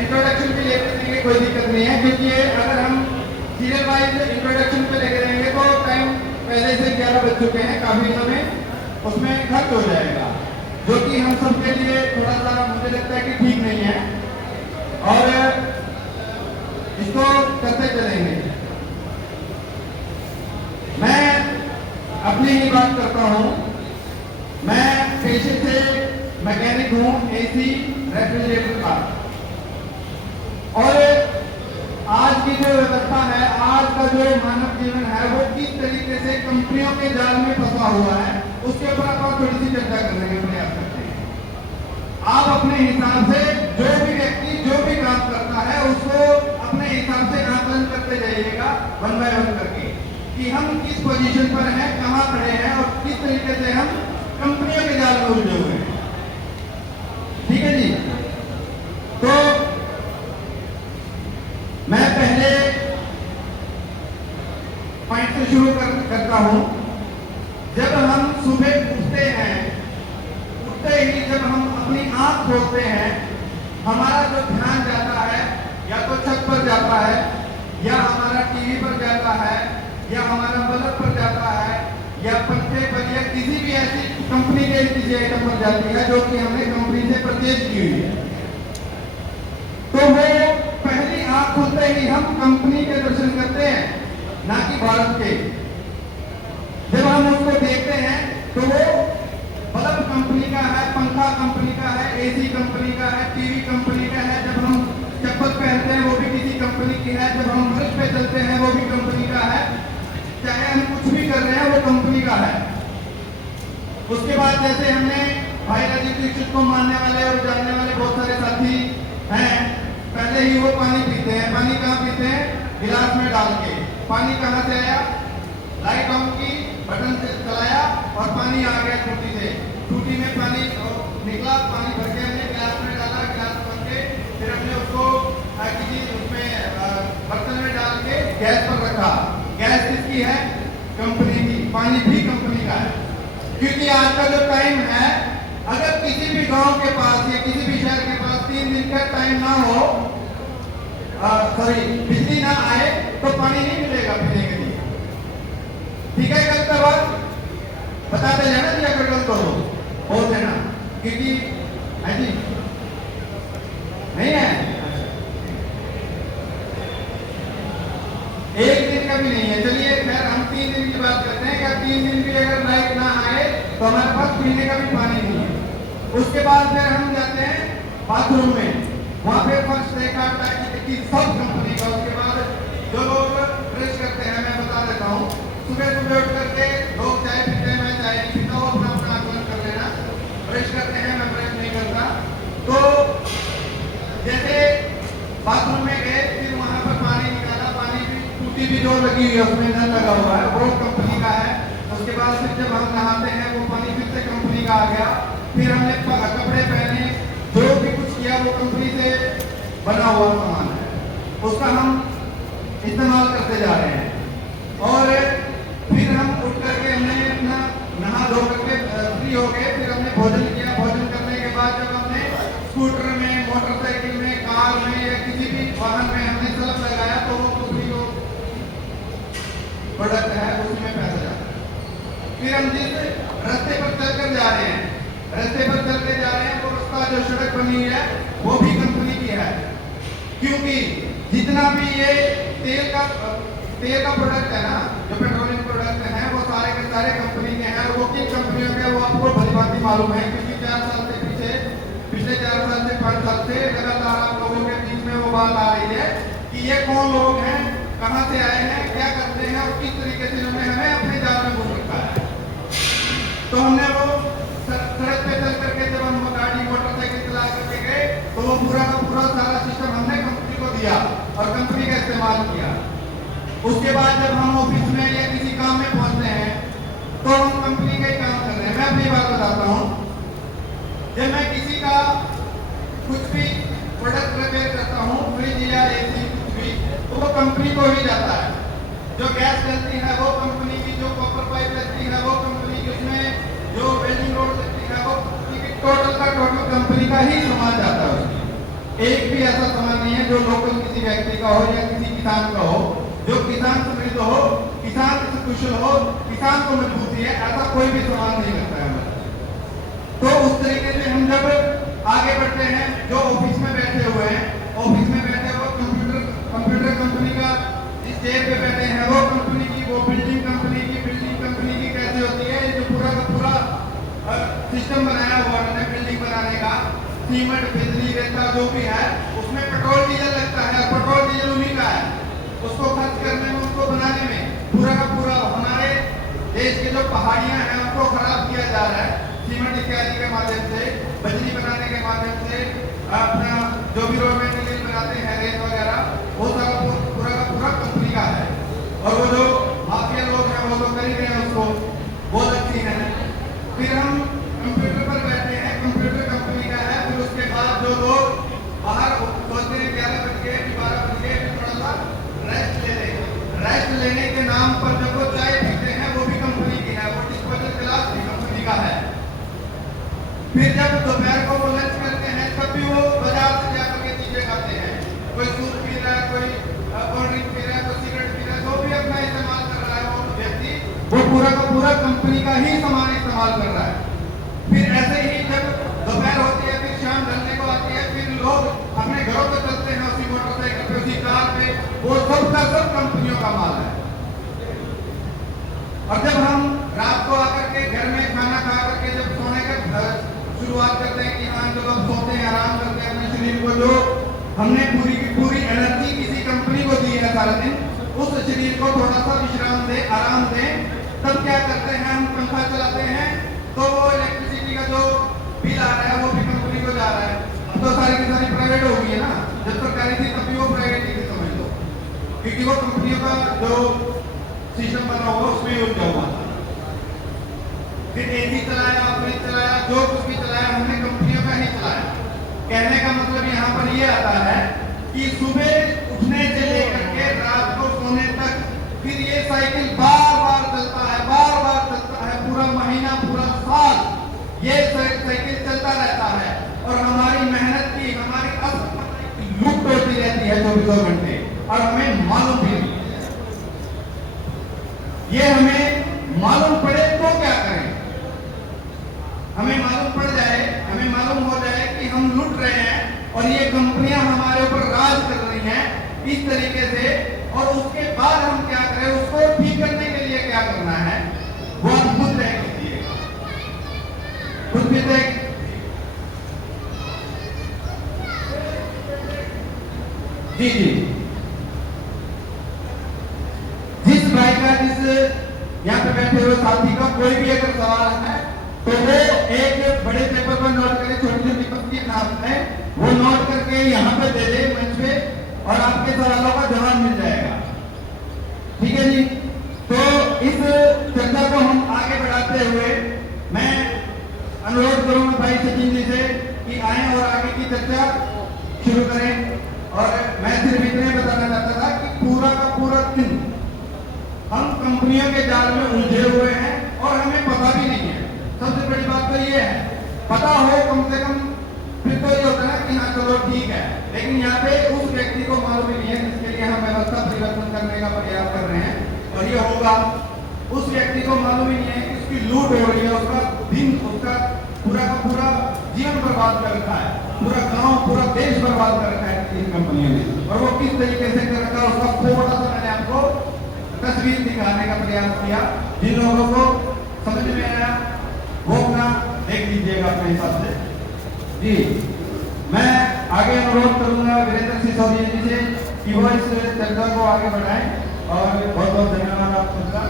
Introduction पे लेके रहेंगे कोई दिक्कत नहीं है, क्योंकि अगर हम सीरियल वाइज इंट्रोडक्शन पे लेके रहेंगे तो टाइम पहले से 11 बज चुके हैं, काफी समय उसमें खर्च हो जाएगा, जो कि हम सबके लिए थोड़ा सा मुझे लगता है कि ठीक नहीं है, और इसको करते चलेंगे। मैं अपनी ही बात करता हूँ। मैं पेशे से मैकेनिक हूँ, एसी रेफ्रिजरेटर का, और आज की जो व्यवस्था है, आज का जो मानव जीवन है, वो किस तरीके से कंपनियों के जाल में फंसा हुआ है, उसके ऊपर आप थोड़ी सी चर्चा करने का प्रयास करते हैं। आप अपने हिसाब से जो भी व्यक्ति जो भी काम करता है उसको अपने हिसाब से आकलन करते जाइएगा, वन बाय वन करके, कि हम किस पोजीशन पर हैं, कहां खड़े हैं और किस तरीके से हम कंपनियों के जाल में उलझे हुए हैं। ठीक है जी। तो मैं पहले पॉइंट से शुरू करता हूं। जब हम सुबह उठते हैं, उठते ही जब हम अपनी आंख खोलते हैं, हमारा जो ध्यान जाता है या तो छत पर जाता है, या हमारा टीवी पर जाता है, या हमारा बल्ब पर जाता है, या पंखे पर, या किसी भी ऐसी कंपनी के किसी आइटम पर जाती है जो कि हमने कंपनी से परचेज की हुई है। तो वो पहली आंख खुलते ही हम कंपनी के दर्शन करते हैं, ना कि भारत के। जब हम उसको देखते हैं तो वो बल्ब कंपनी का है, पंखा कंपनी का है, एसी कंपनी का है, टीवी कंपनी का है। जब हम चप्पल पहनते हैं वो भी किसी कंपनी की है, जब हम ब्रश पे चलते हैं वो भी कंपनी का है, चाहे हम कुछ भी कर रहे हैं वो कंपनी का है। उसके बाद जैसे हमने भाई राजीव दीक्षित को मानने वाले और जानने वाले बहुत सारे साथी हैं, पहले ही वो पानी पीते हैं। पानी कहाँ पीते हैं? गिलास में डाल के। पानी कहाँ से आया? लाइट ऑन की, बटन से चलाया और पानी आ गया टूटी से। टूटी में पानी निकला, पानी भर के हमने गिलास में डाला, गिलास भर के फिर हमने उसको किसी उसमें बर्तन में डाल के गैस पर रखा। गैस किसकी है? कंपनी की। पानी भी कंपनी का है, क्योंकि आज का जो टाइम है, अगर किसी भी गांव के पास या किसी भी शहर के पास 3 दिन का टाइम ना हो, बिजली ना आए, तो पानी नहीं मिलेगा पीने के लिए। ठीक है? गलत का बात बताते जाना जी, अगर गलत हो बोल देना, क्योंकि है जी नहीं है, एक दिन का भी नहीं है। चलिए खैर हम 3 दिन की बात करते हैं कि 3 दिन भी अगर लाइट ना आए तो हमारे पास पीने का भी पानी नहीं है। उसके बाद फिर हम जाते हैं बाथरूम में, वहां पे फर्स्ट देखा कि सब कंपनी का। उसके बाद जो लोग ब्रश करते हैं, मैं बता देता हूँ, सुबह सुबह उठ करके लोग चाय पीते हैं, मैं चाय नहीं पीता, वो अपना अपना आकलन कर लेना। ब्रश करते हैं, मैं ब्रश नहीं करता। तो जैसे बाथरूम में गए, फिर वहां पर पानी निकाला, पानी भी टूटी भी जो लगी हुई है उसमें नल लगा हुआ है, वो कंपनी का है। उसके बाद फिर जब हम नहाते हैं वो पानी फिर से कंपनी का आ गया। फिर हमने कपड़े पहने, जो भी कुछ किया वो कंपनी से बना हुआ सामान है, उसका हम इस्तेमाल करते जा रहे हैं। और फिर हम उठ करके हमने अपना नहा धो करके फ्री हो गए, फिर हमने भोजन किया। भोजन करने के बाद जब हमने स्कूटर में, मोटरसाइकिल में, कार में या किसी भी वाहन में हमने सल्फ लगाया, तो वो कंपनी को प्रोडक्ट है उसमें पैसा जाता है। फिर हम जिस रास्ते पर चलकर जा रहे हैं, रास्ते पर चलते जा रहे हैं, वो रास्ता जो सड़क बनी हुई है वो भी कंपनी की है, क्योंकि जितना भी ये तेल का प्रोडक्ट है ना, जो पेट्रोलियम प्रोडक्ट है, वो सारे के सारे कंपनी के हैं। और वो किन कंपनियों के, वो आपको भलीभांति मालूम है, क्योंकि 4 साल से पिछले 4 साल से 5 साल से लगातार आप लोगों के बीच में वो बात आ रही है कि ये कौन लोग हैं, कहां से आए हैं, क्या करते हैं और किस तरीके से उन्होंने हमें अपने जाल में घुस रखा है। तो हमने वो सड़क पे चल करके जब हम गाड़ी मोटरसाइकिल चला करके गए, तो वो पूरा का पूरा सारा सिस्टम हमने कंपनी को दिया और कंपनी का इस्तेमाल किया। उसके बाद जब हम ऑफिस में या किसी काम में पहुंचते हैं तो हम कंपनी का ही काम कर रहे हैं। मैं अपनी बात बताता हूँ, जब मैं किसी का कुछ भी प्रोडक्ट रिपेयर करता हूँ, फ्रिज या एसी कुछ भी, तो वो कंपनी को ही जाता है। जो गैस चलती है वो कंपनी की, जो कॉपर पाइप लगती है वो कंपनी की, उसमें जो वेल्डिंग रोड लगती है वो कंपनी की, टोटल का टोटल कंपनी का ही सामान जाता है उसमें। एक भी ऐसा सामान नहीं है जो लोकल किसी व्यक्ति का हो या किसी किसान का हो, जो किसान समृद्ध हो, किसान कुशल हो, किसान को मजबूती है, ऐसा कोई भी सामान नहीं लगता है हमारा। तो उस तरीके से हम जब आगे बढ़ते हैं, जो ऑफिस में बैठे हुए हैं, ऑफिस में बैठे हुए कंप्यूटर कंपनी का जिस चेयर पे बैठे हैं वो कंपनी की, वो बिल्डिंग कंपनी की कैसे होती है, जो पूरा का पूरा सिस्टम बनाया हुआ है बिल्डिंग बनाने का, सीमेंट बिजली रेता जो भी है उसमें पेट्रोल डीजल लगता है, और पेट्रोल डीजल उन्हीं का है। उसको खर्च करने में, उसको बनाने में पूरा का पूरा हमारे देश के जो पहाड़ियां हैं उनको खराब किया जा रहा है सीमेंट इत्यादि के माध्यम से, बिजली बनाने के माध्यम से, अपना जो भी रोड मटेरियल बनाते हैं रेत वगैरह, वो सारा पूरा का पूरा कंपनी का है। और वो जो माफिया लोग हैं वो तो कर ही रहे हैं उसको, वो लगती है। फिर हम कंप्यूटर पर बैठे हैं, कंप्यूटर कंपनी का है। फिर उसके बाद जो लोग बाहर सोचते हैं 11 बज गए, 12 बज गए, थोड़ा सा रेस्ट ले लें, रेस्ट लेने के नाम पर जब वो चाय पीते हैं वो भी कंपनी की है, वो डिस्पोजल गिलास भी कंपनी का है। फिर जब दोपहर को वो लंच करते हैं तब भी वो बाजार से जाकर के चीजें खाते हैं, कोई सूप पी रहा है, कोई कोल्ड ड्रिंक पी रहा है, कोई सिगरेट पी रहा है, जो भी अपना इस्तेमाल कर रहा है वो व्यक्ति, वो पूरा का पूरा कंपनी का ही सामान इस्तेमाल कर रहा है। फिर ऐसे ही जब दोपहर होती है, फिर शाम ढलने को आती है, फिर लोग अपने घरों पे चलते हैं उसी मोटरसाइकिल पे, उसी कार पे, वो सब का सब कंपनियों का माल है। और जब हम रात को आकर के घर में खाना खा करके जब सोने का शुरुआत करते हैं कि हाँ जब हम सोते हैं, आराम करते हैं, अपने शरीर को जो हमने पूरी की पूरी एनर्जी किसी कंपनी को दी है सारा दिन, उस शरीर को थोड़ा सा विश्राम दे, आराम दें, तब क्या करते हैं हम पंखा चलाते हैं, तो वो इलेक्ट्रिसिटी का जो बिल आ रहा है वो भी कंपनी को जा रहा है। अब तो सारी की सारी प्राइवेट हो गई है ना, जब सरकारी थी तब भी वो प्राइवेट ही थी समझ लो, क्योंकि वो कंपनियों का जो सिस्टम बना हुआ उसमें उलझा हुआ था। फिर एसी चलाया, फ्रिज चलाया, जो कुछ भी चलाया हमने कंपनियों का ही चलाया। कहने का मतलब यहाँ पर ये आता है कि सुबह उठने से लेकर के रात को सोने तक फिर ये साइकिल बार बार चलता है, बार बार चलता है, पूरा महीना, पूरा साल ये साइकिल चलता रहता है। और हमारी मेहनत की, हमारी लूट होती रहती है 24 घंटे, और हमें मालूम भी नहीं। ये हमें मालूम पड़े तो क्या करें, हमें मालूम पड़ जाए, हमें मालूम हो जाए कि हम लूट रहे हैं और ये कंपनियां हमारे ऊपर राज कर रही हैं इस तरीके से, और उसके बाद हम क्या करें, उसको ठीक करने के लिए क्या करना है वो हम खुद तय कीजिए, खुद भी तय। जी जी, जिस भाई का, जिस यहाँ पे बैठे हुए साथी का कोई भी अगर सवाल है तो वो एक बड़े पेपर पर नोट करके, छोटी छोटी पत्ती नाम है वो नोट करके यहाँ पे दे दे मंच पे, और आपके सवालों का जवाब मिल जाएगा। ठीक है जी। तो इस चर्चा को हम आगे बढ़ाते हुए मैं अनुरोध करूंगा भाई सचिन जी से कि आए और आगे की चर्चा शुरू करें। और मैं सिर्फ इतने बताना चाहता था कि पूरा का पूरा दिन हम कंपनियों के जाल में उलझे हुए हैं और हमें पता भी नहीं है। सबसे बड़ी बात तो ये है, पता हो कम से कम, फिर तो ये होता है ना कि हाँ चलो ठीक है, लेकिन यहाँ पे उस व्यक्ति को मालूम ही नहीं है जिसके लिए हम व्यवस्था परिवर्तन करने का प्रयास कर रहे हैं, और ये होगा, उस व्यक्ति को मालूम ही नहीं है कि उसकी लूट हो रही है, उसका दिन, उसका पूरा का पूरा जीवन बर्बाद कर रखा है, पूरा गांव, पूरा देश बर्बाद कर रखा है इन कंपनियों ने, और वो किस तरीके से कर रखा है उसका थोड़ा सा मैंने आपको तस्वीर दिखाने का प्रयास किया। जिन लोगों को समझ में आया वो अपना देख लीजिएगा अपने हिसाब से। जी, मैं आगे अनुरोध करूंगा वीरेंद्र सिसोदिया जी से कि वो इस चर्चा को आगे बढ़ाएं, और बहुत बहुत धन्यवाद आप सबका।